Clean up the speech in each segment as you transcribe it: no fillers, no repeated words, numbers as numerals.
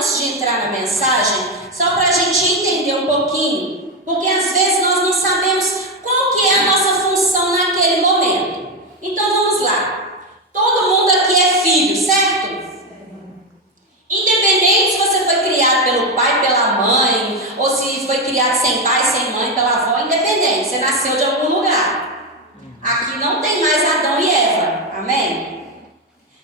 antes de entrar na mensagem, só para a gente entender um pouquinho, porque às vezes nós não sabemos qual que é a nossa função naquele momento. Então vamos lá. Todo mundo aqui é filho, certo? Independente se você foi criado pelo pai, pela mãe, ou se foi criado sem pai, sem mãe, pela avó, independente, você nasceu de algum lugar. Aqui não tem mais Adão e Eva, amém?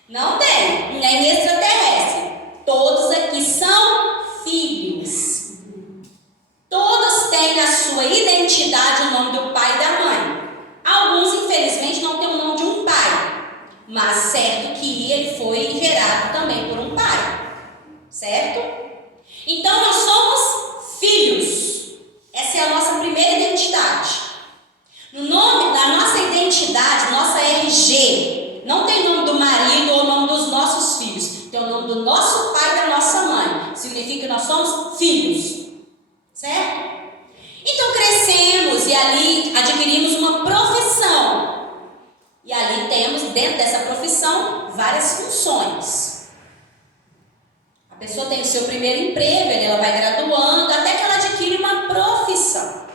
Não tem, nem extraterrestre. Todos aqui são filhos. Todos têm na sua identidade o nome do pai e da mãe. Alguns, infelizmente, não têm o nome de um pai, mas certo que ele foi gerado também por um pai. Certo? Então nós somos filhos. Essa é a nossa primeira identidade. No nome da nossa identidade, nossa RG, não tem nome do marido ou nome dos nossos filhos. Tem o nome do nosso pai e da nossa mãe. Significa que nós somos filhos. Certo? Então crescemos e ali adquirimos uma profissão. E ali temos dentro dessa profissão várias funções. A pessoa tem o seu primeiro emprego, ela vai graduando, até que ela adquire uma profissão.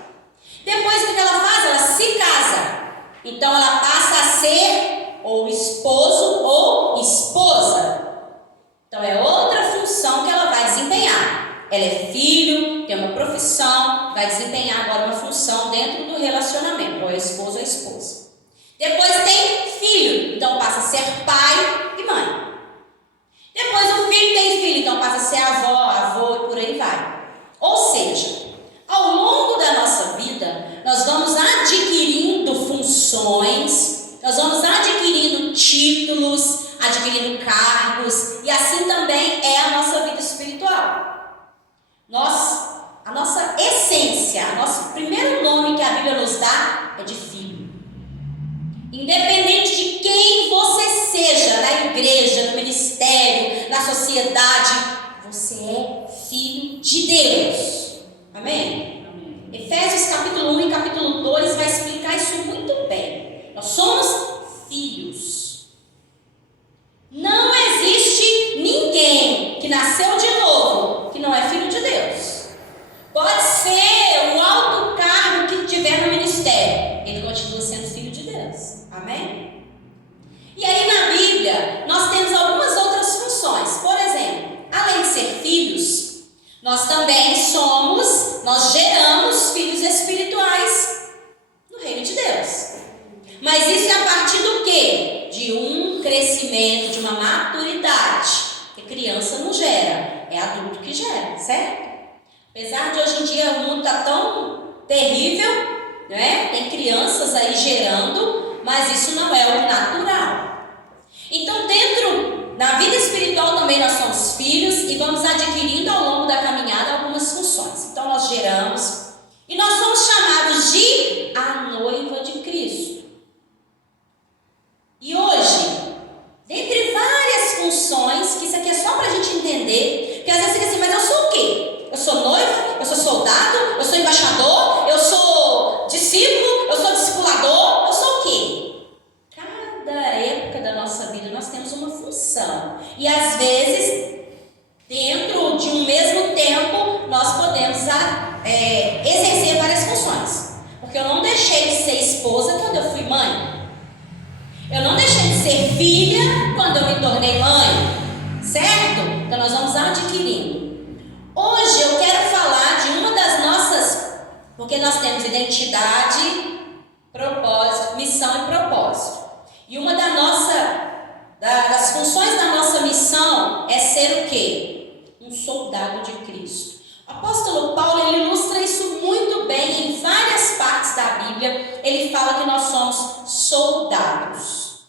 Depois, o que ela faz? Ela se casa. Então, ela passa a ser ou esposo ou esposa. Então, é outra função que ela vai desempenhar. Ela é filho, tem uma profissão, vai desempenhar agora uma função dentro do relacionamento, ou é esposo ou esposa. Depois tem filho, então passa a ser pai e mãe. Depois o filho tem filho, então passa a ser avó, avô e por aí vai. Ou seja, ao longo da nossa vida, nós vamos adquirindo funções, nós vamos adquirindo títulos, adquirindo cargos, e assim também é a nossa vida espiritual. A nossa essência, nosso primeiro nome que a Bíblia nos dá é de filho. Independente de quem você seja, na igreja, no ministério, na sociedade, você é filho de Deus. Amém? Amém. Efésios capítulo 1 e capítulo 2 vai explicar isso muito bem. Nós somos filhos. Não existe ninguém que nasceu de novo que não é filho de Deus. Pode ser o alto cargo que tiver no ministério, ele continua sendo filho de Deus. Amém? E aí na Bíblia nós temos algumas outras funções. Por exemplo, além de ser filhos, nós também nós geramos filhos espirituais no reino de Deus. Mas isso é a partir do quê? De um crescimento, de uma maturidade. Porque criança não gera, é adulto que gera, certo? Apesar de hoje em dia o mundo está tão terrível, né? Tem crianças aí gerando, mas isso não é o natural. Então, na vida espiritual também nós somos filhos e vamos adquirindo ao longo da caminhada algumas funções. Então, nós geramos e nós somos chamados de a noiva de Cristo. E hoje, dentre várias funções, que isso aqui é só para a gente entender, porque às vezes você diz assim, mas eu sou o quê? Eu sou noiva? Eu sou soldado? Eu sou embaixador? Eu sou discípulo? Eu sou discipulador? Eu sou o quê? Cada época da nossa vida nós temos uma função. E às vezes, dentro de um mesmo tempo, nós podemos exercer várias funções. Porque eu não deixei de ser esposa quando eu fui mãe. Eu não deixei de ser filha quando eu me tornei mãe. Certo? Então nós vamos adquirindo. Hoje eu quero falar de uma das nossas, porque nós temos identidade, propósito, missão e propósito. E uma das funções da nossa missão é ser o quê? Um soldado de Cristo. O apóstolo Paulo, ele ilustra isso muito bem em várias partes da Bíblia. Ele fala que nós somos soldados.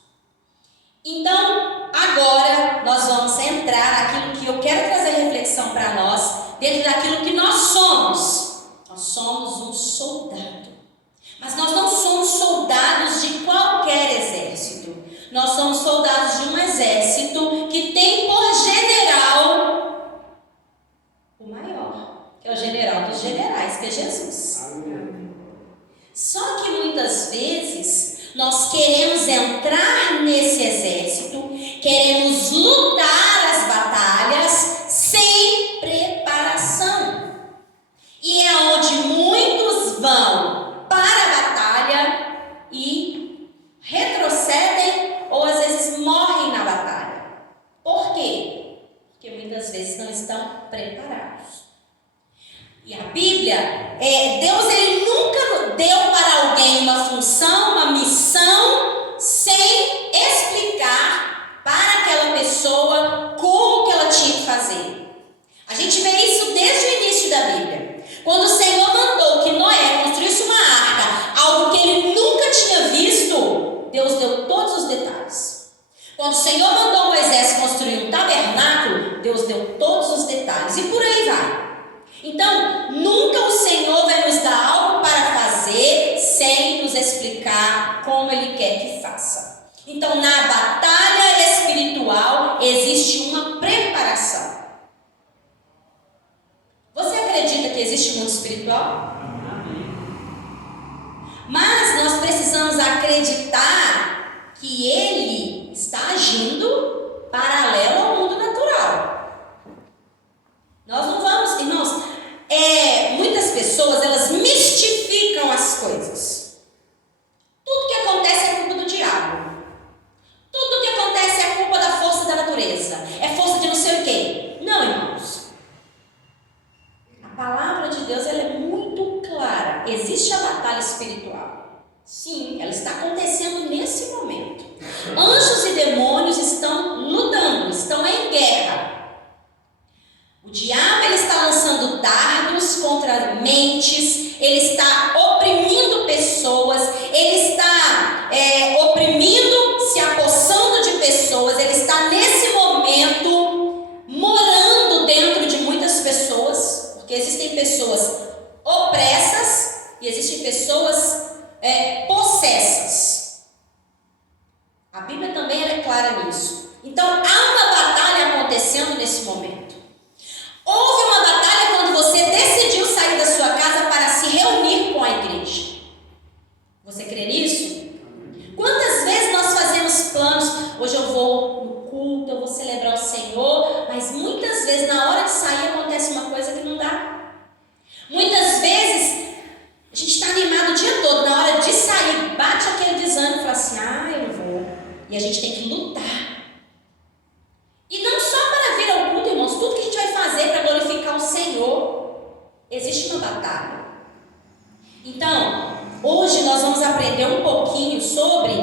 Então, agora nós vamos entrar naquilo que eu quero trazer reflexão para nós, dentro daquilo que nós somos. Nós somos um soldado. Mas nós não somos soldados de qualquer exército. Nós somos soldados de um exército que tem por general o maior, que é o general dos generais, que é Jesus. Só que muitas vezes nós queremos entrar nesse exército, queremos lutar as batalhas sem muitas vezes não estão preparados. E a Bíblia, Deus ele nunca deu para alguém uma função, uma missão, sem explicar para aquela pessoa como que ela tinha que fazer. A gente vê isso desde o início da Bíblia. Quando o Senhor mandou que Noé construísse uma arca, algo que ele nunca tinha visto, Deus deu todos os detalhes. Quando o Senhor mandou Moisés construir um tabernáculo, Deus deu todos os detalhes. E por aí vai. Então, nunca o Senhor vai nos dar algo para fazer sem nos explicar como Ele quer que faça. Então, na batalha espiritual, existe uma preparação. Você acredita que existe mundo espiritual? Mas nós precisamos acreditar que Ele está agindo paralelo ao mundo natural. Nós não vamos, irmãos, muitas pessoas, elas mistificam as coisas. Tudo que acontece é culpa do diabo. Tudo que acontece é culpa da força da natureza. É força de não sei o quê. Não, irmãos. A palavra de Deus, ela é muito clara. Existe a batalha espiritual. Sim, ela está acontecendo nesse momento. Anjos e demônios estão lutando, estão em guerra. O diabo ele está lançando dardos contra mentes, ele está oprimindo pessoas, ele está oprimindo, se apossando de pessoas, ele está nesse momento morando dentro de muitas pessoas, porque existem pessoas opressas e existem pessoas possessas. A Bíblia também é clara nisso. Então há uma batalha acontecendo nesse momento. Houve uma batalha quando você decidiu sair da sua casa para se reunir com a igreja. Você crê nisso? Quantas vezes nós fazemos planos, hoje eu vou no culto, eu vou celebrar o Senhor, mas muitas vezes na hora de sair acontece uma coisa que não dá. Muitas vezes a gente está animado o dia todo, na hora de sair bate aquele desânimo e fala assim, eu não vou. E a gente tem que lutar. E não só para vir ao culto, irmãos, tudo que a gente vai fazer para glorificar o Senhor, existe uma batalha. Então, hoje nós vamos aprender um pouquinho sobre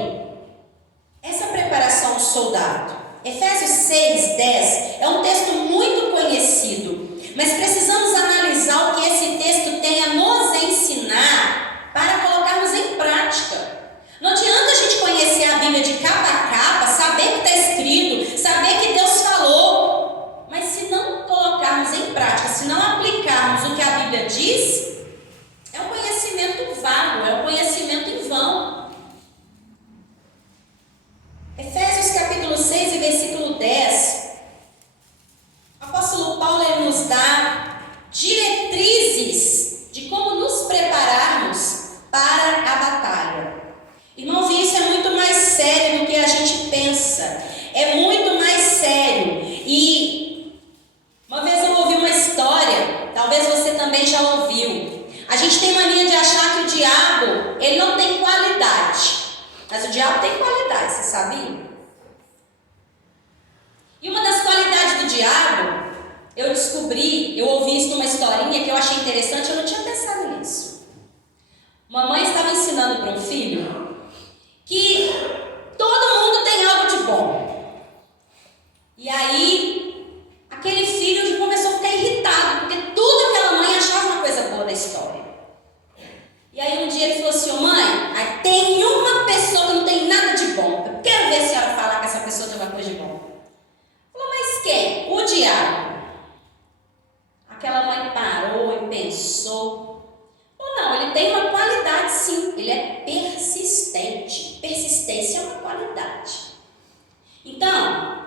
essa preparação do soldado. Efésios 6:10 é um texto muito conhecido, mas precisamos analisar o que esse texto tem a nos ensinar para colocarmos em prática. Não adianta a gente conhecer a Bíblia de capa a capa, saber o que está escrito, saber que Deus falou, mas se não colocarmos em prática, se não aplicarmos o que a Bíblia diz, é um conhecimento vago, é um conhecimento em vão. Efésios capítulo 6 e versículo 10, o apóstolo Paulo ele nos dá diretrizes de como nos prepararmos para a batalha. Irmãos, isso é muito mais sério do que a gente pensa. É muito mais sério. E uma vez eu ouvi uma história, talvez você também já ouviu. A gente tem mania de achar que o diabo, ele não tem qualidade. Mas o diabo tem qualidade, você sabia? E uma das qualidades do diabo, eu descobri, eu ouvi isso numa historinha que eu achei interessante, eu não tinha pensado nisso. Uma mãe estava ensinando para um filho que todo mundo tem algo de bom. E aí, aquele filho começou a ficar irritado, porque tudo aquela mãe achava uma coisa boa da história. E aí um dia ele falou assim, mãe, tem uma pessoa que não tem nada de bom. Eu quero ver a senhora falar que essa pessoa tem uma coisa de bom. Falou, mas quem? O diabo. Aquela mãe parou e pensou. Não, ele tem uma qualidade sim, ele é persistente. Persistência é uma qualidade. Então,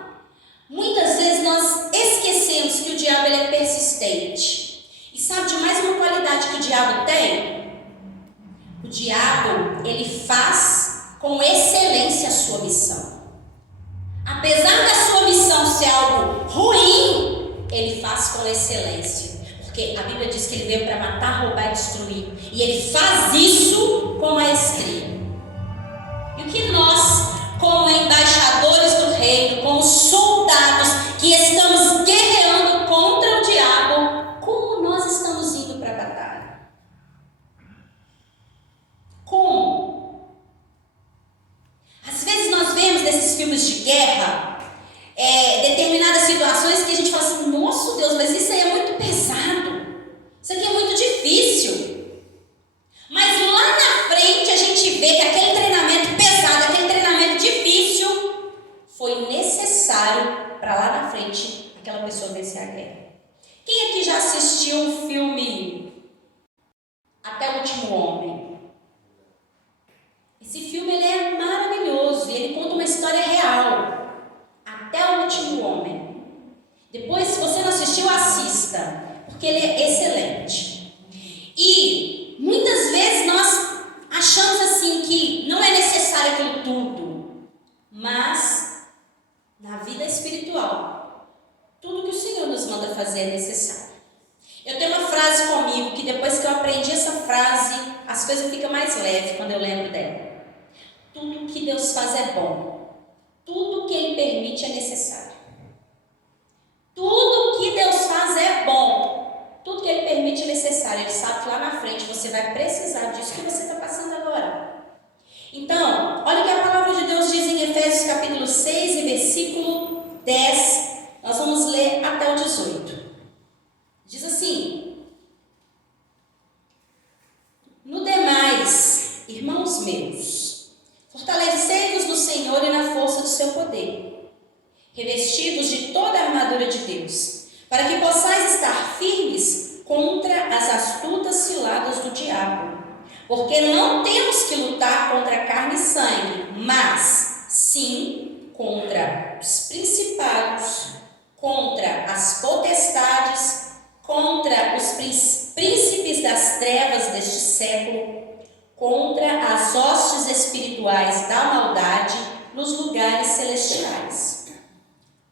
muitas vezes nós esquecemos que o diabo ele é persistente. E sabe de mais uma qualidade que o diabo tem? O diabo, ele faz com excelência a sua missão. Apesar da sua missão ser algo ruim, ele faz com excelência. Porque a Bíblia diz que ele veio para matar, roubar e destruir. E ele faz isso com maestria. E o que nós, como embaixadores do reino, como soldados que estamos guerreando da guerra. Quem aqui já assistiu o filme Até o Último Homem? Esse filme ele é maravilhoso e ele conta uma história real. Até o Último Homem. Depois, se você não assistiu, assista, porque ele é excelente. E muitas vezes nós achamos assim que não é necessário aquilo tudo, mas na vida espiritual, tudo que o Senhor nos manda fazer é necessário. Eu tenho uma frase comigo que depois que eu aprendi essa frase, as coisas ficam mais leves quando eu lembro dela. Tudo que Deus faz é bom. Tudo que Ele permite é necessário. Tudo que Deus faz é bom. Tudo que Ele permite é necessário. Ele sabe que lá na frente você vai precisar disso que você está passando agora. Então, olha o que a palavra de Deus diz em Efésios capítulo 6 e versículo 10. Nós vamos ler até o 18. Diz assim: no demais, irmãos meus, fortalecei-vos no Senhor e na força do seu poder, revestidos de toda a armadura de Deus, para que possais estar firmes contra as astutas ciladas do diabo. Porque não temos que lutar contra carne e sangue, mas sim contra os principados, contra as potestades, contra os príncipes das trevas deste século, contra as hostes espirituais da maldade nos lugares celestiais.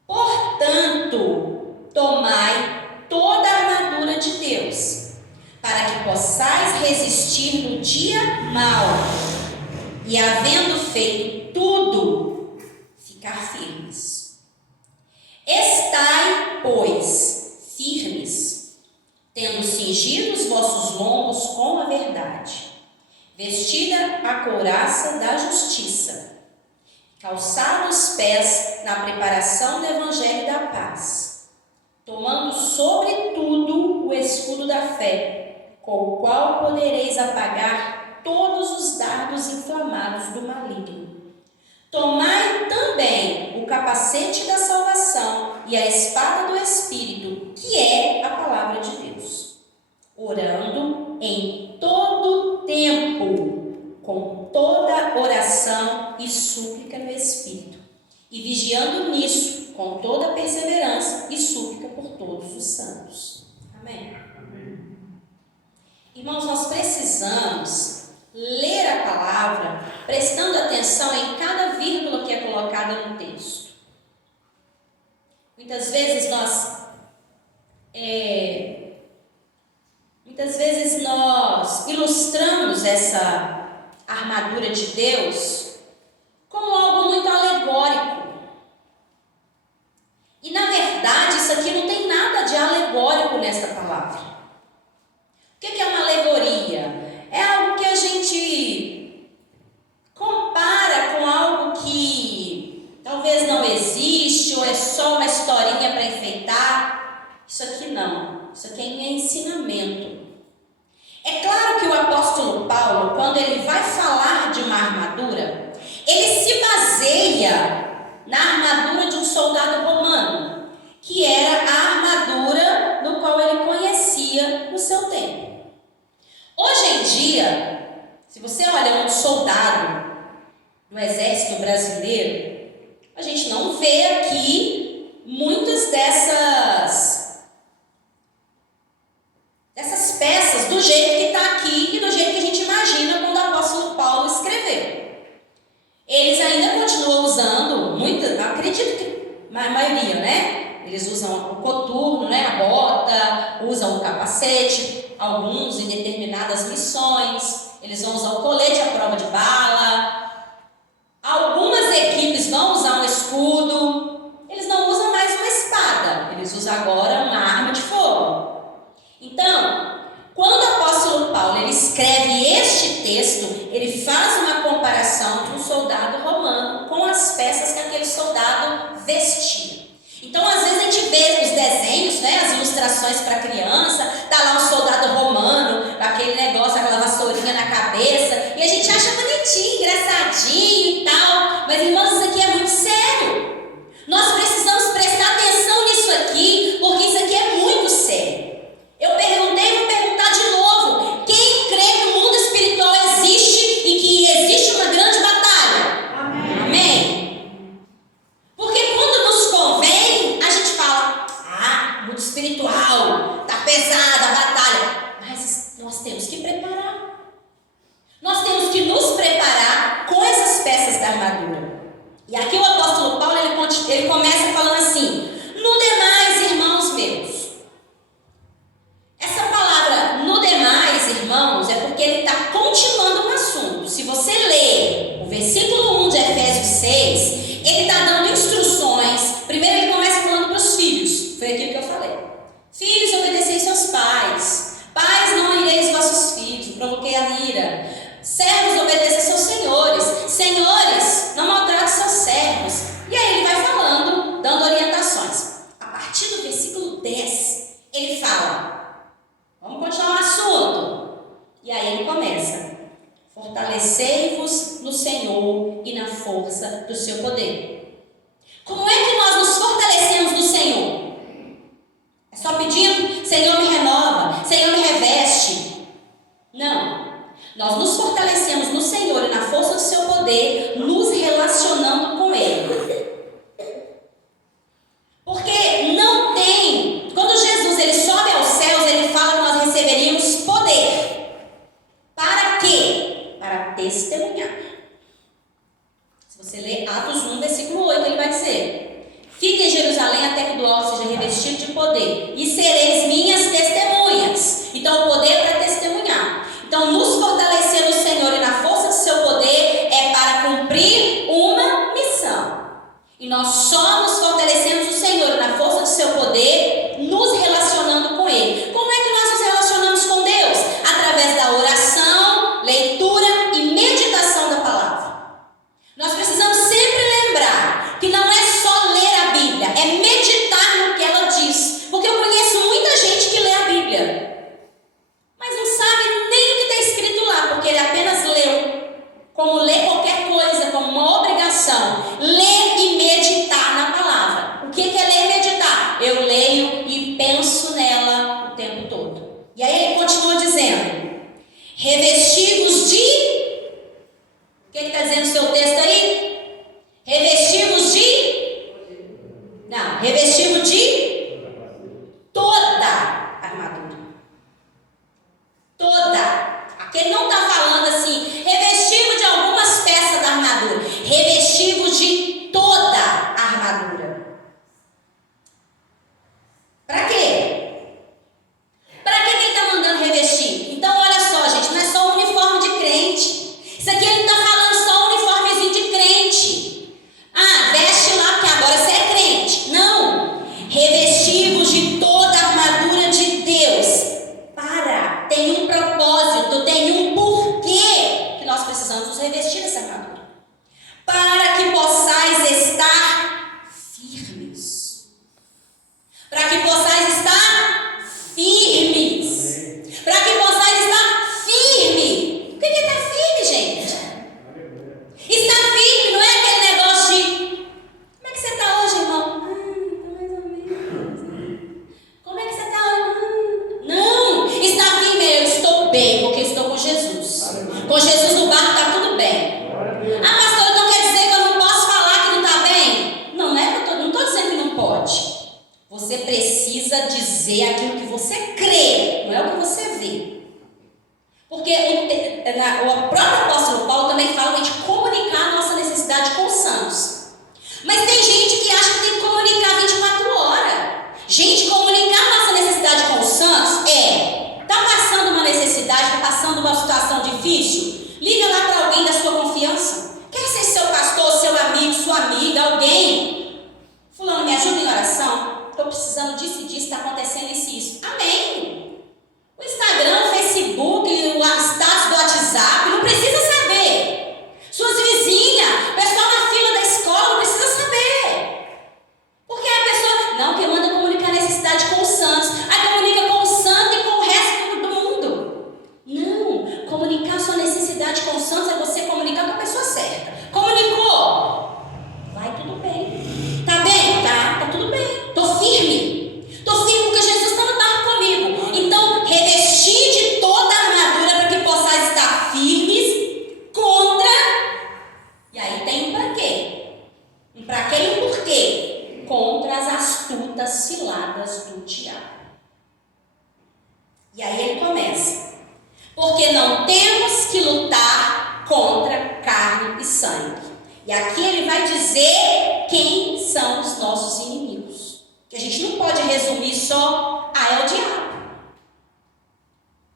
Portanto, tomai toda a armadura de Deus, para que possais resistir no dia mau, e havendo feito tudo, ficar firmes. Estai, pois, firmes, tendo cingido os vossos lombos com a verdade, vestida a couraça da justiça, calçado os pés na preparação do evangelho da paz, tomando sobretudo o escudo da fé, com o qual podereis apagar todos os dardos inflamados do maligno. Tomai também o capacete da salvação e a espada do Espírito, que é a palavra de Deus, orando em todo tempo, com toda oração e súplica no Espírito, e vigiando nisso com toda perseverança e súplica por todos os santos. Amém. Irmãos, nós precisamos ler a palavra prestando atenção em cada vírgula que é colocada no texto. Muitas vezes nós ilustramos essa armadura de Deus como algo muito alegórico. E na verdade isso aqui não tem nada de alegórico nesta palavra. O que é uma alegoria? É algo que a gente compara com algo que talvez não existe, ou é só uma historinha para enfeitar. Isso aqui não. Isso aqui é ensinamento. É claro que o apóstolo Paulo, quando ele vai falar de uma armadura, ele se baseia na armadura de um soldado romano, que era a armadura no qual ele conhecia no seu tempo. Hoje em dia, se você olha um soldado do exército brasileiro, a gente não vê aqui muitas dessas peças do jeito que está aqui e do jeito que a gente imagina quando o apóstolo Paulo escreveu. Eles ainda continuam usando, acredito que a maioria, né? Eles usam o coturno, né? A bota, usam o capacete, alguns em determinadas missões, eles vão usar o colete à prova de bala. Algumas equipes vão usar um escudo, eles não usam mais uma espada, eles usam agora uma arma de fogo. Então, quando o apóstolo Paulo ele escreve este texto, ele faz uma comparação de um soldado romano com as peças que aquele soldado vestia. Então, às vezes a gente vê os desenhos, né, as ilustrações para criança, tá lá um soldado romano, com aquele negócio, aquela vassourinha na cabeça, e a gente acha bonitinho, engraçadinho e tal, mas irmãos, isso aqui é muito sério. Nós precisamos prestar atenção nisso aqui, porque isso aqui espiritual, está pesada a batalha. Mas nós temos que preparar. Nós temos que nos preparar com essas peças da armadura. E aqui o apóstolo Paulo, ele começa falando assim: no demais, irmãos meus. Essa palavra no demais, irmãos, é porque ele está continuando o assunto. Se você ler o versículo 1 de Efésios 6, ele está dando instruções. Primeiro ele começa falando para os filhos. Foi aquilo que eu falei. Filhos, obedecei seus pais. Pais, não ireis vossos filhos, provoquei a ira. Servos, obedeçam seus senhores. Senhores, não maltratem seus servos. E aí ele vai falando, dando orientações. A partir do versículo 10, ele fala: vamos continuar o assunto. E aí ele começa: fortalecei-vos no Senhor e na força do seu poder. Como é que nós nos fortalecemos no Senhor? É só pedindo: Senhor, me renova, Senhor, me reveste. Não. Nós nos fortalecemos no Senhor e na força do seu poder, nos relacionando com Ele. Porque não tem... Quando Jesus ele sobe aos céus, ele fala que nós receberíamos poder. Para quê? Para testemunhar. Se você ler Atos 1, versículo 8, ele vai dizer: fique em Jerusalém até que do alto seja revestido de poder, e sereis minhas testemunhas. Então o poder é para testemunhar. Então nos fortalecer no Senhor e na força do seu poder é para cumprir uma missão. E nós só nos fortalecemos no Senhor e na força do seu poder nos relacionando com Ele. Como é que nós nos relacionamos com Deus? Através da oração, leitura e meditação da palavra. Nós precisamos sempre lembrar que não é só ler a Bíblia, é meditar no que ela diz. Porque eu conheço muita gente que lê a Bíblia, mas não sabe nem o que está escrito lá, porque ele apenas leu. Como ler qualquer coisa, como uma obrigação. Ler e meditar na palavra. O que é ler e meditar? Eu leio e penso nela o tempo todo. E aí ele continua dizendo: revestidos de... O que está dizendo o seu texto aí? Revestidos de... Não, revestido de toda a armadura. Toda. Aqui ele não está falando assim, revestido de algumas peças da armadura. Revestido de toda a armadura. Para quê? Para que ele está mandando revestir? Então olha só, gente, não é só um uniforme de crente. Isso aqui ele está falando só um uniformezinho de crente. Ah, veste lá porque agora você é crente. Não. Revestidos de toda a armadura de Deus. Tem um propósito, tem um porquê que nós precisamos nos revestir dessa armadura. Para que possais estar firmes. Para que possais estar firmes. Para que possais estar firme. O que é estar firme, gente? Estar firme não é aquele negócio de... Como é que você está hoje, irmão? Mais ou menos. Como é que você está hoje? Não. Estar firme, eu estou bem, porque estou com Jesus. Com Jesus no barco está tudo bem. Ah, pastor, não quer dizer que eu não posso falar que não está bem? Não, né? Não estou dizendo que não pode. Você precisa dizer aquilo que você crê, não é o que você vê. Porque o próprio apóstolo Paulo também fala de comunicar a nossa necessidade com os santos. Mas tem gente que acha que tem que comunicar 24 horas. Gente, comunicar a nossa necessidade com os santos está passando uma necessidade, está passando uma situação difícil, liga lá para alguém da sua confiança. Quer ser seu pastor, seu amigo, sua amiga, alguém. Fulano, me ajuda em oração. Estou precisando disso e disso, está acontecendo isso e isso. Amém. O Instagram, o Facebook, o status do WhatsApp, não precisa saber. Suas vizinhas, o pessoal na fila da escola, não precisa saber. Porque a pessoa, não, que manda comunicar a necessidade com os santos. Aí comunica com o santo e com o resto do mundo. Não, comunicar a sua necessidade com os santos é você comunicar com a pessoa certa. Comunicou? Vai tudo bem. Tá bem? Tá tudo bem. Tô firme porque Jesus está no barco comigo. Então, revestido E aí ele começa. Porque não temos que lutar contra carne e sangue. E aqui ele vai dizer quem são os nossos inimigos. Que a gente não pode resumir só, é o diabo.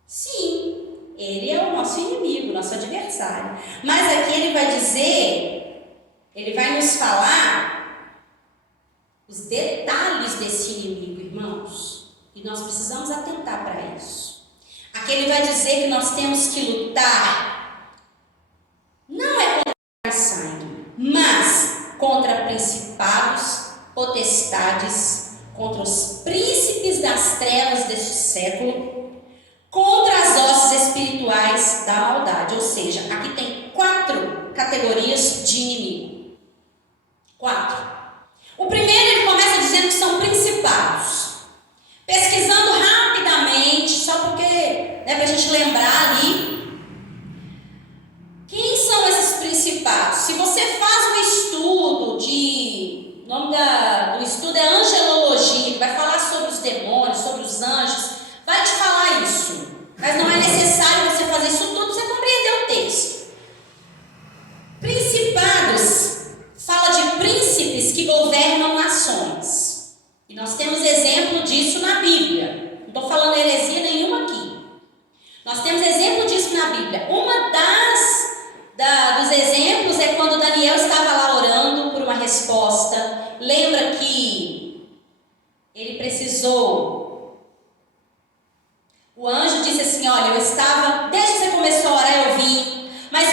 Sim, ele é o nosso inimigo, nosso adversário. Mas aqui ele vai dizer, ele vai nos falar os detalhes desse inimigo, irmãos. E nós precisamos atentar para isso. Aqui ele vai dizer que nós temos que lutar, não é contra sangue, mas contra principados, potestades, contra os príncipes das trevas deste século, contra as hostes espirituais da maldade. Ou seja, aqui tem 4 categorias de inimigo. 4. O primeiro ele começa dizendo que são principados. Pesquisando rapidamente, só porque, para a gente lembrar ali, quem são esses principados? Se você faz um estudo o nome do estudo é angelologia, que vai falar sobre os demônios, sobre os anjos, vai te falar isso. Mas não é necessário você fazer isso tudo para você compreender o texto. Principados fala de príncipes que governam nações. E nós temos exemplo disso na Bíblia. Não estou falando heresia nenhuma aqui. Nós temos exemplo disso na Bíblia. Uma dos exemplos é quando Daniel estava lá orando por uma resposta. Lembra que ele precisou. O anjo disse assim, olha, eu estava, desde que você começou a orar eu vim, mas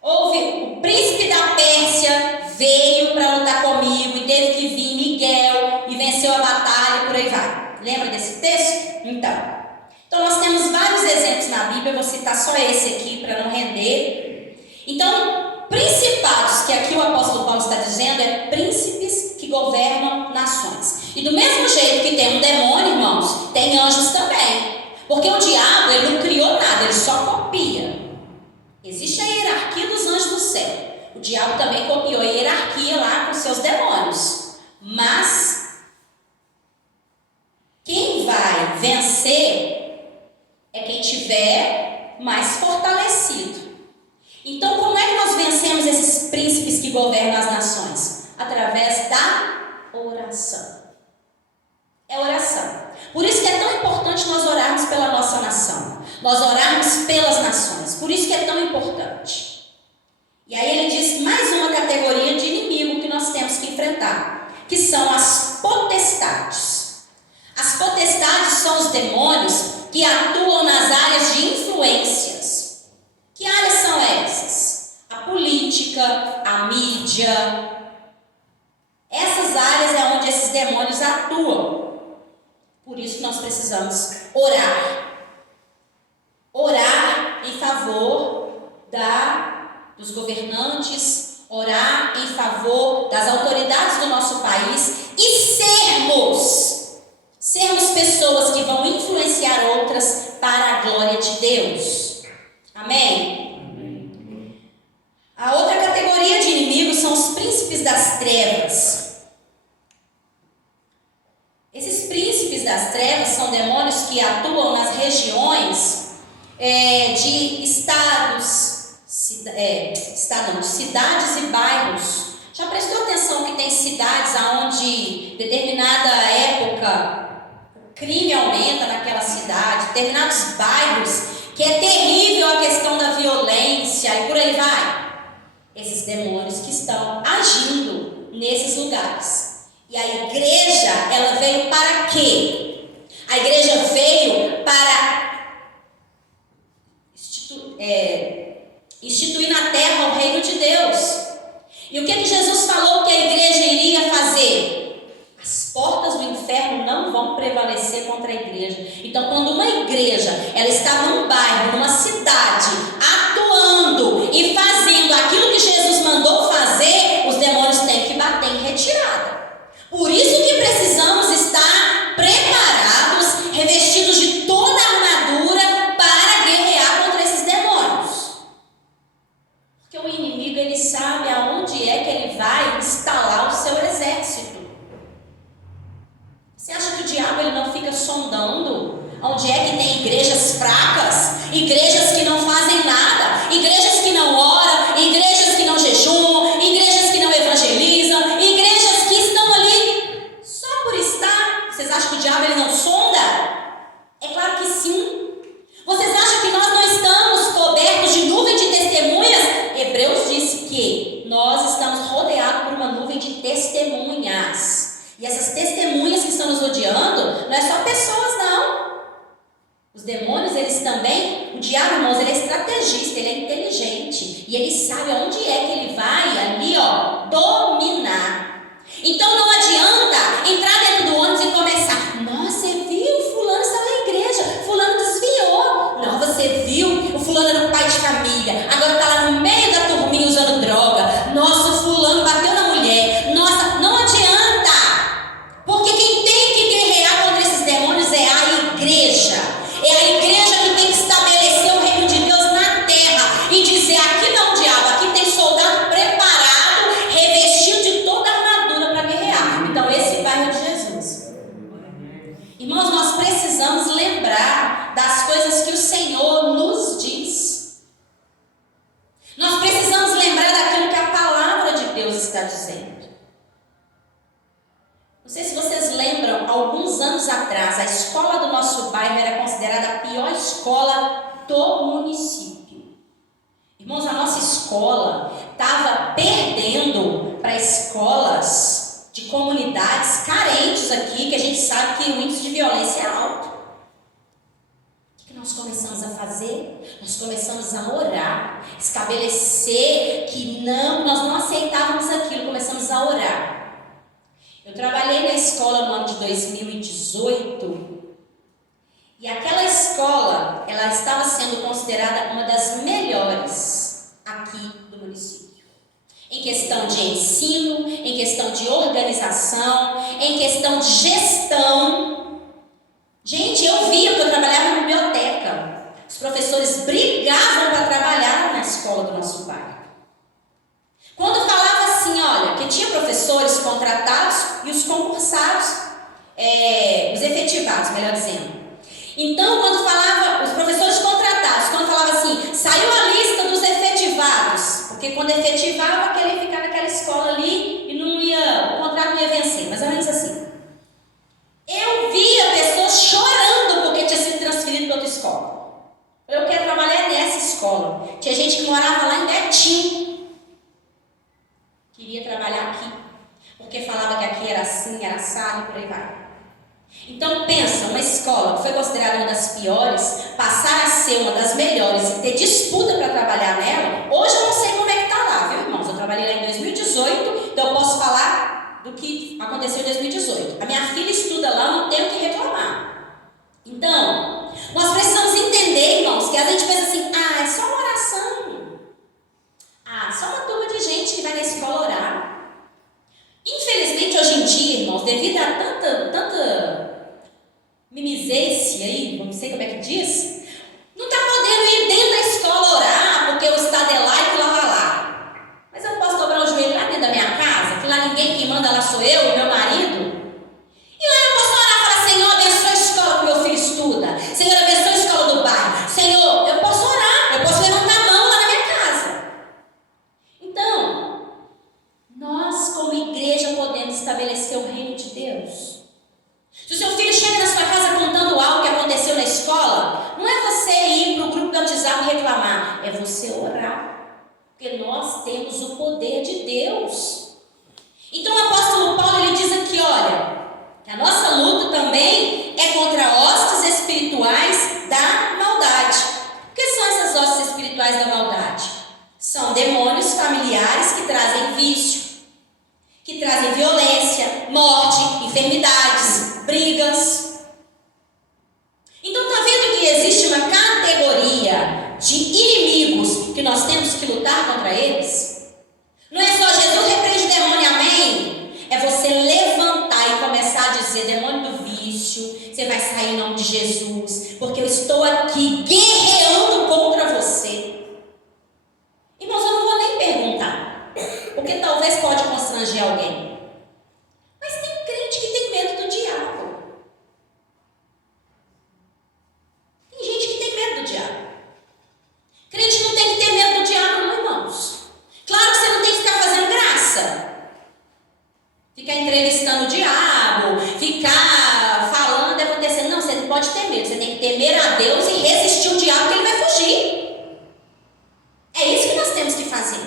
houve o príncipe da Pérsia veio para lutar comigo e teve que vir Miguel e venceu a batalha e por aí vai. Lembra desse texto? Então nós temos vários exemplos na Bíblia, eu vou citar só esse aqui para não render. Então, principados, que aqui o apóstolo Paulo está dizendo, é príncipes que governam nações. E do mesmo jeito que tem um demônio, irmãos, tem anjos também. Porque o diabo, ele não criou nada, ele só copia. Existe a hierarquia dos anjos do céu. O diabo também copiou a hierarquia lá com seus demônios. Mas quem vai vencer é quem tiver mais fortalecido. Então, como é que nós vencemos esses príncipes que governam as nações? Através da oração. É oração. Por isso que é tão importante nós orarmos pela nossa nação. Nós orarmos pelas nações. Por isso que é tão importante. E aí ele diz mais uma categoria de inimigo que nós temos que enfrentar, que são as potestades. As potestades são os demônios que atuam nas áreas de influências. Que áreas são essas? A política, a mídia. Essas áreas é onde esses demônios atuam. Por isso que nós precisamos orar. Orar em favor dos governantes, orar em favor das autoridades do nosso país e sermos pessoas que vão influenciar outras para a glória de Deus. Amém? A outra categoria de inimigos são os príncipes das trevas. Esses príncipes das trevas são demônios que atuam nas regiões de cidades e bairros. Já prestou atenção que tem cidades onde, determinada época, o crime aumenta naquela cidade, determinados bairros, que é terrível a questão da violência e por aí vai? Esses demônios que estão agindo nesses lugares. E a igreja, ela veio para quê? A igreja veio para instituir na terra o reino de Deus. E o que Jesus falou que a igreja iria fazer? As portas do inferno não vão prevalecer contra a igreja. Então, quando uma igreja ela está num bairro, numa cidade, atuando e fazendo aquilo que Jesus mandou fazer, os demônios têm que bater em retirada. Por isso que precisamos estar preparados, revestidos de toda a armadura para guerrear contra esses demônios. Porque o inimigo, ele sabe aonde é que ele vai instalar o seu exército. Você acha que o diabo ele não fica sondando Onde é que tem igrejas fracas, igrejas que não fazem nada, igrejas que não oram, igrejas que não jejuam, igrejas que não evangelizam, igrejas que estão ali só por estar. Vocês acham que o diabo ele não sonda? É claro que sim. Vocês acham que nós não estamos cobertos de nuvem de testemunhas? Hebreus disse que nós estamos rodeados por uma nuvem de testemunhas. E essas testemunhas que estão nos rodeando, não é só pessoas não. Os demônios, eles também, o diabo, irmãos, ele é estrategista, ele é inteligente. E ele sabe aonde é que ele vai ali, dominar. Então não adianta entrar dentro do ônibus e começar: nossa, você viu? Fulano está na igreja, fulano desviou. Não, você viu? O fulano era um pai de família, agora está lá no meio da turminha usando droga. Nossa, o fulano bateu na mulher. Nossa, não adianta. Porque quem tem que guerrear contra esses demônios é a igreja. É a igreja que tem que estabelecer o reino de Deus na terra e dizer: aqui não, diabo, aqui tem soldado preparado, revestido de toda a armadura para guerrear. Então esse bairro de Jesus. Irmãos, nós precisamos lembrar das coisas que o Senhor nos diz. Nós precisamos lembrar daquilo que a palavra de Deus está dizendo. Não sei se vocês lembram, alguns anos atrás, a escola do nosso bairro era considerada a pior escola do município. Irmãos, a nossa escola estava perdendo para escolas de comunidades carentes aqui, que a gente sabe que o índice de violência é alto. O que nós começamos a fazer? Nós começamos a orar, estabelecer que nós não aceitávamos aquilo, começamos a orar. Eu trabalhei na escola no ano de 2018 e aquela escola, ela estava sendo considerada uma das melhores aqui do município. Em questão de ensino, em questão de organização, em questão de gestão. Gente, eu via, porque eu trabalhava na biblioteca. Os professores brigavam para trabalhar na escola do nosso bairro. Quando falava assim, olha, que tinha professores contratados e os concursados, os efetivados, melhor dizendo. Então, quando falava, os professores contratados, quando falava assim, saiu a lista dos efetivados, porque quando efetivava, aquele ia ficar naquela escola ali e o contrato não ia vencer, mais ou menos assim. Eu via pessoas chorando porque tinha sido transferido para outra escola. Eu quero trabalhar nessa escola. Tinha gente que morava lá em Betim. Queria trabalhar aqui, porque falava que aqui era assim, era assado e por aí vai. Então pensa, uma escola que foi considerada uma das piores, passar a ser uma das melhores e ter disputa para trabalhar nela. Hoje eu não sei como é que está lá, viu, irmãos? Eu trabalhei lá em 2018, então eu posso falar do que aconteceu em 2018. A minha filha estuda lá, não tenho o que reclamar. Então, nós precisamos entender, irmãos, que a gente pensa assim, é só uma oração. Só uma turma de gente que vai na escola orar. Infelizmente, hoje em dia, irmãos, devido a tanta mimizência aí, não sei como é que diz, não está podendo ir dentro da escola orar, porque o Estado é laico e lá. Mas eu posso dobrar o joelho lá dentro da minha casa, que lá ninguém quem manda lá sou eu e meu marido. E lá eu posso orar e falar: Senhor, abençoa a escola que meu filho estuda. Senhor, abençoa a escola do bairro. Senhor, eu posso orar, eu posso levantar a mão lá na minha casa. Então, nós como igreja podemos estabelecer o reino de Deus. Se o seu filho chega na sua casa contando algo que aconteceu na escola, não é você ir para o grupo do WhatsApp reclamar, é você orar, porque nós temos o poder de Deus. Então o apóstolo Paulo ele diz aqui, olha, que a nossa luta também é contra hostes espirituais da maldade. O que são essas hostes espirituais da maldade? São demônios familiares que trazem vício, que trazem violência, morte, enfermidades, brigas. Então está vendo que existe uma categoria de inimigos que nós temos que lutar contra eles? Não é só Jesus repreende o demônio, amém? É você levantar e começar a dizer: demônio do vício, você vai sair em nome de Jesus, porque eu estou aqui guerreando contra você. Irmãos, eu não vou nem perguntar, porque talvez pode constranger alguém. Mas tem crente que tem medo do diabo. pode ter medo, você tem que temer a Deus e resistir o diabo, que ele vai fugir. É isso que nós temos que fazer.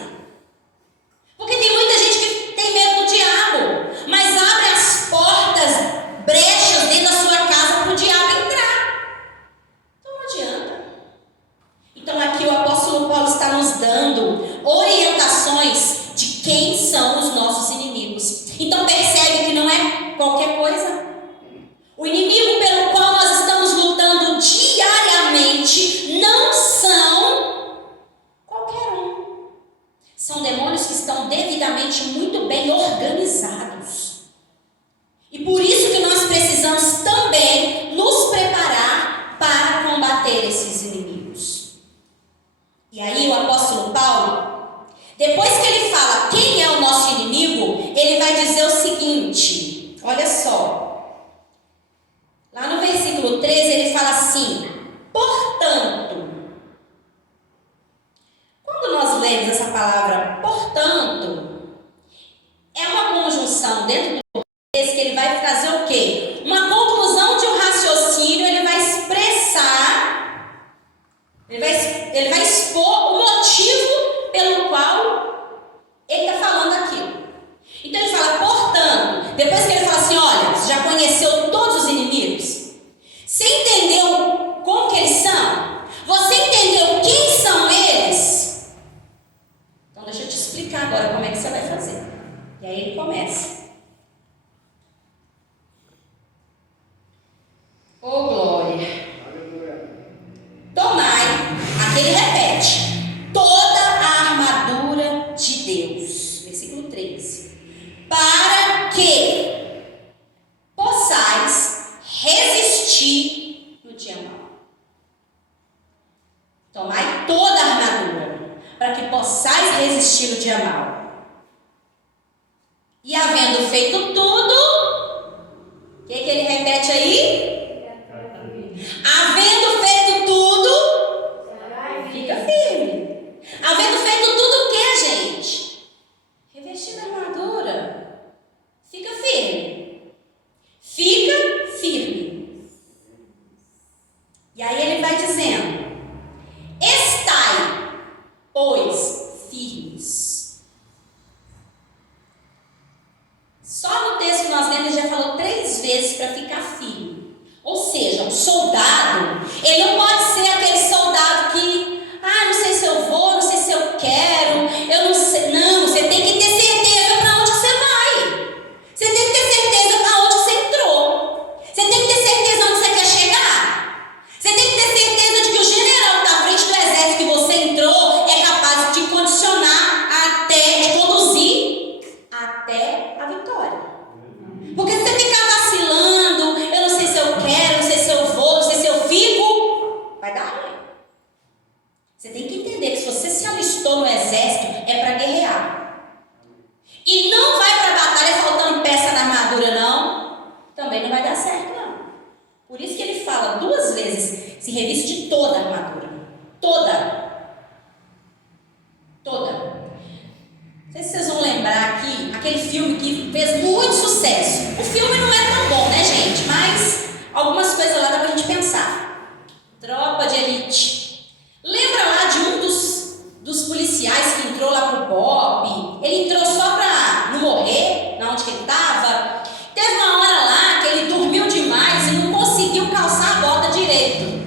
Porque tem muita gente que tem medo do diabo, mas abre as portas, brechas dentro da sua casa para o diabo entrar. Então não adianta. Então aqui o apóstolo Paulo está nos dando orientações de quem são os nossos inimigos. Então percebe que não é qualquer coisa. O inimigo pelo qual nós estamos lutando diariamente não são qualquer um. São demônios que estão devidamente muito bem organizados. E por isso que nós precisamos também nos preparar para combater esses inimigos. E aí o apóstolo Paulo, depois que ele fala quem é o nosso inimigo, ele vai dizer o seguinte, olha só. Lá no versículo 13 ele fala assim, portanto. Quando nós lemos essa palavra portanto, é uma conjunção dentro do português que ele vai trazer o quê? Uma conclusão de um raciocínio, ele vai expressar, ele vai expor o motivo pelo qual ele está falando aquilo. Então ele fala, portanto, depois que ele fala assim, olha, você já conheceu todos os inimigos? Você entendeu como que eles são? Você entendeu quem são eles? Então deixa eu te explicar agora como é que você vai fazer. E aí ele começa. Ô glória! Tomai, aqui ele repete, toda a armadura de Deus. Versículo 13. Para que possais resistir no dia mau. Tomai toda a armadura, para que possais resistir no dia mau. E havendo feito tudo, o que ele repete aí? Havendo feito tudo, fica firme. Havendo feito tudo o que, gente? Revestindo a armadura. Fica firme. Fica firme. E aí ele vai dizendo, estai, pois, firmes. Só no texto que nós lemos ele já falou 3 vezes para ficar firme. Ou seja, um soldado, ele não pode ser aquele soldado que, não sei se eu vou, não sei se eu quero, eu não sei. Não, você tem que ter certeza para onde você vai. Você tem que ter certeza para onde você entrou. Você tem que ter certeza onde você quer chegar. Você tem que ter certeza de que o general que está à frente do exército que você entrou é capaz de te condicionar até, de conduzir até a vitória. Porque se você ficar vacilando, eu não sei se eu quero, não sei se eu vou, não sei se eu fico, vai dar ruim. Você tem que entender que se você se alistou no exército, é para guerrear. E não vai para a batalha faltando peça na armadura, não. Também não vai dar certo, não. Por isso que ele fala 2 vezes, se reviste de toda a armadura. Toda. Toda. Não sei se vocês vão lembrar aqui, aquele filme que fez muito sucesso. O filme não é tão bom, né, gente? Mas algumas coisas lá dá pra gente pensar. Tropa de Elite. Lembra lá de um dos policiais que entrou lá pro BOPE? Ele entrou só pra não morrer, na onde que ele estava. Teve uma hora lá que ele dormiu demais e não conseguiu calçar a bota direito.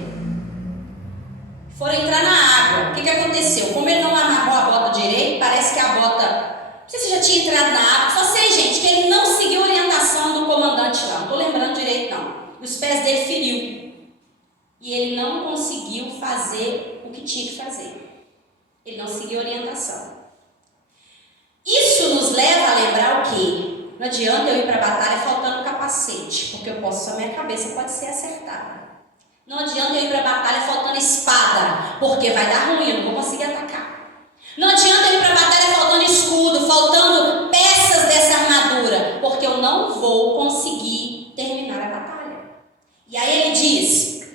Foram entrar na água. O que aconteceu? Como ele não amarrou a bota direito, parece que a bota... Não sei se já tinha entrado na água. Só sei, gente, que ele não seguiu a orientação do comandante lá. Não estou lembrando direito, não. E os pés dele feriu. E ele não conseguiu fazer o que tinha que fazer. Ele não seguiu a orientação. Isso nos leva a lembrar o quê? Não adianta eu ir para a batalha faltando capacete, porque eu posso, só minha cabeça pode ser acertada. Não adianta eu ir para a batalha faltando espada, porque vai dar ruim, eu não vou conseguir atacar. Não adianta eu ir para a batalha faltando escudo, faltando peças dessa armadura, porque eu não vou conseguir terminar a batalha. E aí ele diz,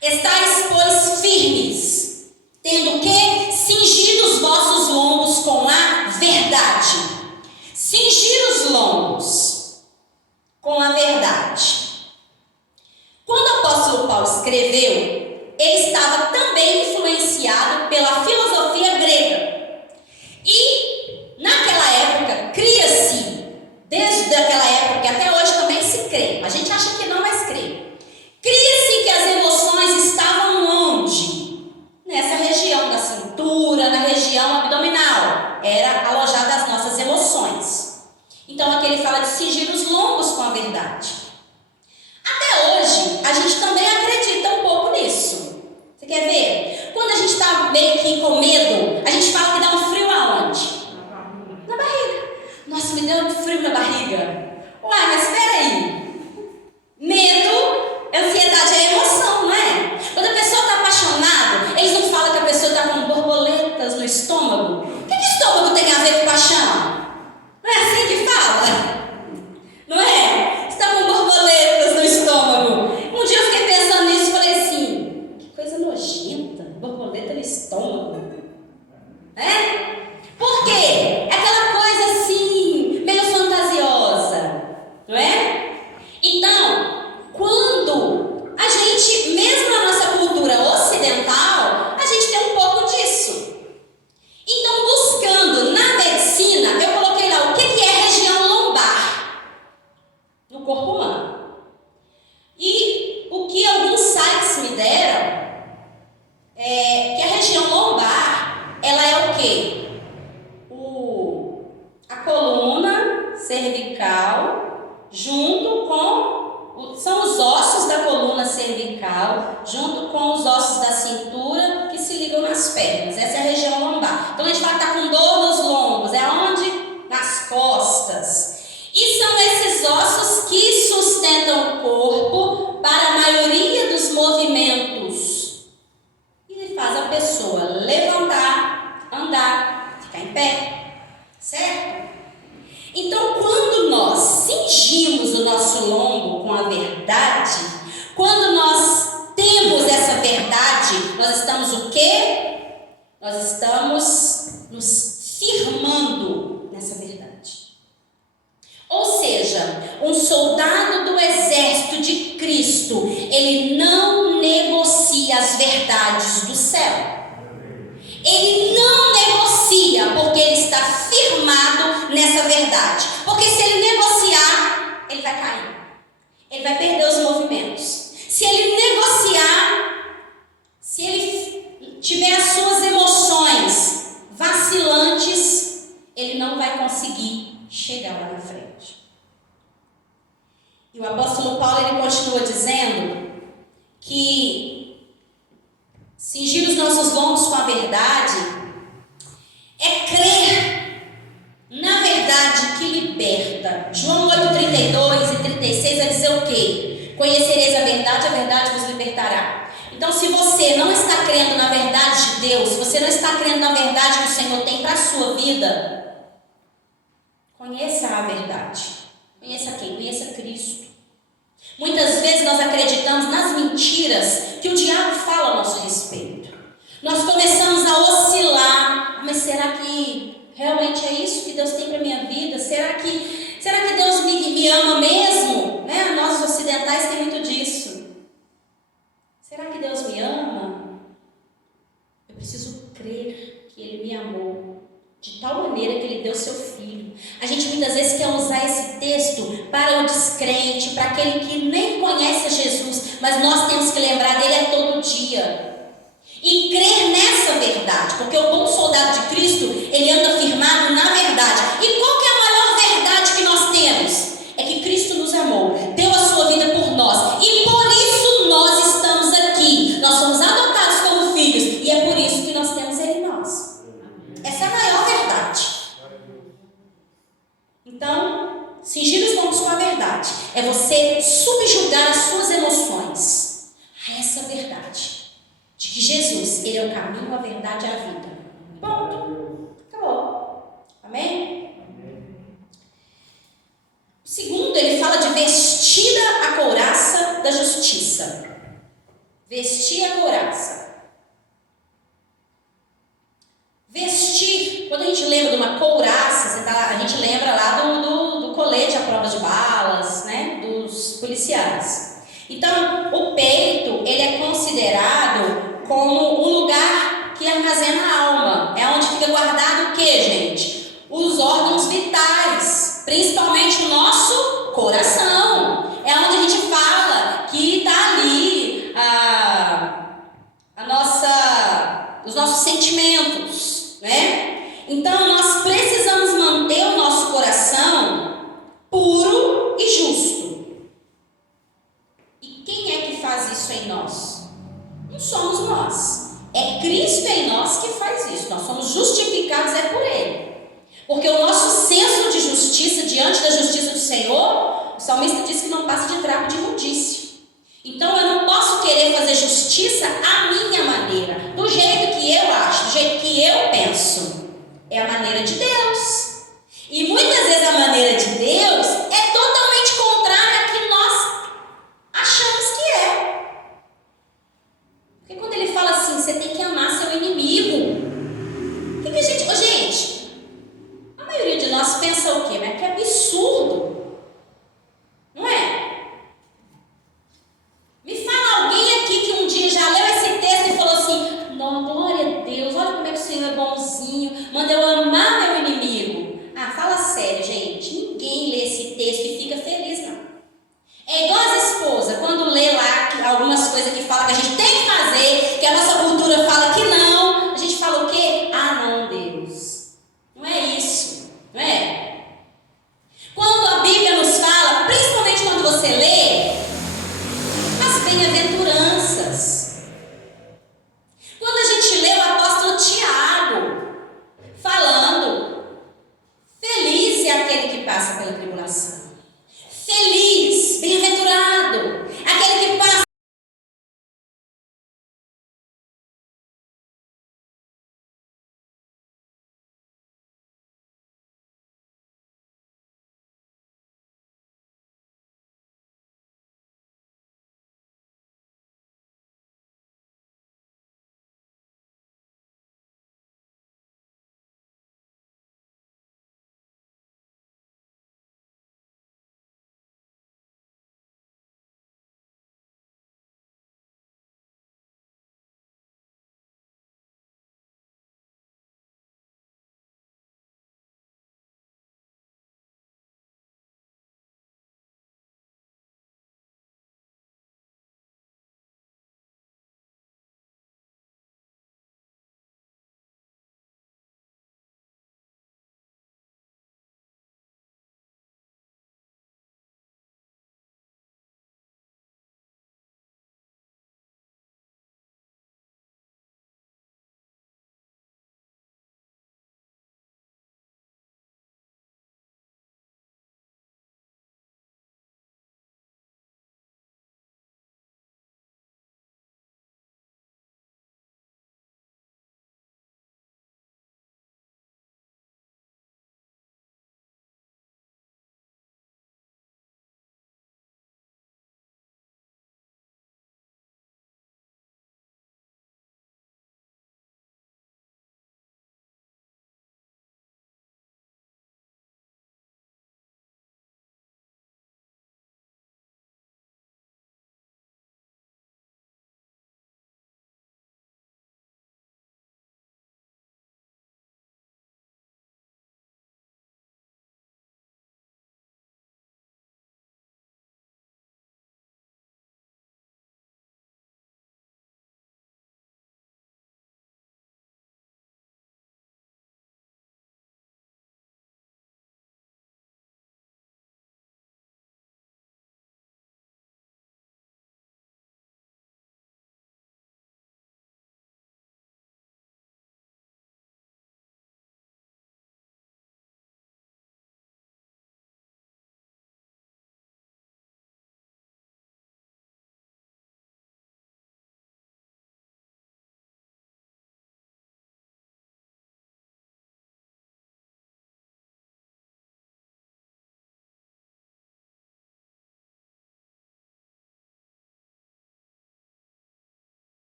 estais, pois, firmes, tendo o quê? Cingido os vossos lombos com a verdade. Cingir os lombos com a verdade. Quando o escreveu, ele estava também influenciado pela filosofia grega. E naquela época cria-se, desde aquela época até hoje também se crê, a gente acha que não, mas crê. Cria-se que as emoções estavam onde? Nessa região da cintura, na região abdominal. Era alojada as nossas emoções. Então aqui ele fala de sigilos longos com a verdade. Até hoje, a gente também acredita um pouco nisso. Você quer ver? Quando a gente está meio que com medo, a gente fala que dá um frio aonde? Na barriga. Nossa, me deu um frio na barriga. Uai, mas espera aí. Medo, ansiedade é emoção, não é? Quando a pessoa está apaixonada, eles não falam que a pessoa está com borboletas no estômago. O que estômago tem a ver com paixão? Não é assim que fala? Não é? Você está com borboletas no estômago. Um dia eu fiquei pensando nisso e falei assim, que coisa nojenta, borboleta no estômago. É? Por quê? É aquela coisa assim, meio fantasiosa, não é? Então, quando a gente, mesmo na nossa cultura ocidental, a gente tem um pouco disso. Então, buscando na medicina, eu coloquei lá o que é região lombar no corpo humano. E o que alguns sites me deram é que a região lombar, ela é o quê? A coluna cervical junto com... São os ossos da coluna cervical junto com os ossos da cintura que se ligam nas pernas. Essa é a região lombar. Então a gente fala que está com dor nos lombos. É onde? Nas costas. E são esses ossos que sustentam o corpo para a maioria dos movimentos. E faz a pessoa levantar, andar, ficar em pé. Certo? Então, quando nós cingimos o nosso lombo com a verdade, quando nós temos essa verdade, nós estamos o quê? Nós estamos nos firmando nessa verdade. Ou seja, um soldado do exército de Cristo, ele não negocia as verdades do céu. Ele não negocia porque ele está firmado nessa verdade. Porque se ele negociar, ele vai cair. Ele vai perder os movimentos. Se ele negociar, se ele tiver as suas emoções vacilantes, ele não vai conseguir chegar lá na frente. E o apóstolo Paulo, ele continua dizendo que cingir os nossos lombos com a verdade é crer na verdade que liberta. João 8:32 e 36 vai dizer o quê? Conhecereis a verdade vos libertará. Então, se você não está crendo na verdade de Deus, se você não está crendo na verdade que o Senhor tem para a sua vida, conheça a verdade. Conheça quem? Conheça Cristo. Muitas vezes nós acreditamos nas mentiras que o diabo fala a nosso respeito. Nós começamos a oscilar. Mas será que realmente é isso que Deus tem para a minha vida? Será que Deus me ama mesmo? Né? Nós ocidentais temos muito disso. Será que Deus me ama? Eu preciso crer que Ele me amou de tal maneira que Ele deu seu filho. A gente muitas vezes quer usar esse texto para o descrente, para aquele que nem conhece a Jesus, mas nós temos que lembrar dele a todo dia e crer nessa verdade, porque o bom soldado de Cristo, ele anda firmado na verdade. E qual que é a maior verdade que nós temos? É que Cristo nos amou, deu a sua vida por nós, e por isso nós estamos aqui. Nós somos adotados como filhos, e é por isso que nós temos Ele em nós. Essa é a maior verdade. Então, cingir os lombos com a verdade é você subjugar as suas emoções a essa verdade de que Jesus, Ele é o caminho, a verdade e a vida. Ponto. Acabou. Amém? O segundo, ele fala de vestida a couraça da justiça. Vestir a couraça. Vestir, quando a gente lembra de uma couraça, a gente lembra lá do colete à prova de balas, né, dos policiais. Então, o peito, ele é considerado como um lugar que armazena a alma. É onde fica guardado o quê, gente? Os órgãos vitais, principalmente o nosso coração. É onde a gente fala que está ali os nossos sentimentos, né? Então, nós precisamos manter o nosso coração puro e justo. E quem é que faz isso em nós? Não somos nós. É Cristo em nós que faz isso. Nós somos justificados por Ele. Porque o nosso senso de justiça diante da justiça do Senhor, o salmista diz que não passa de trapo de imundícia. Então eu não posso querer fazer justiça à minha maneira, do jeito que eu acho, do jeito que eu penso. É a maneira de Deus. E muitas vezes a maneira de Deus é totalmente contrária à que nós achamos que é. Porque quando ele fala assim, você tem que amar seu inimigo. O que a gente... gente, a maioria de nós pensa o quê? Mas que absurdo. Não é? Me fala alguém aqui que um dia já leu esse texto e falou assim, não, glória a Deus, olha como é que o Senhor é bonzinho, manda eu amar meu inimigo. Ah, fala sério, gente, ninguém lê esse texto e fica feliz, não. É igual as esposas, quando lê lá algumas coisas que fala que a gente tem que fazer, que a nossa cultura fala que não, a gente fala o quê? Ah, não, Deus. Não é isso, não é? Quando a Bíblia nos fala, principalmente quando você lê, as bem-aventuranças.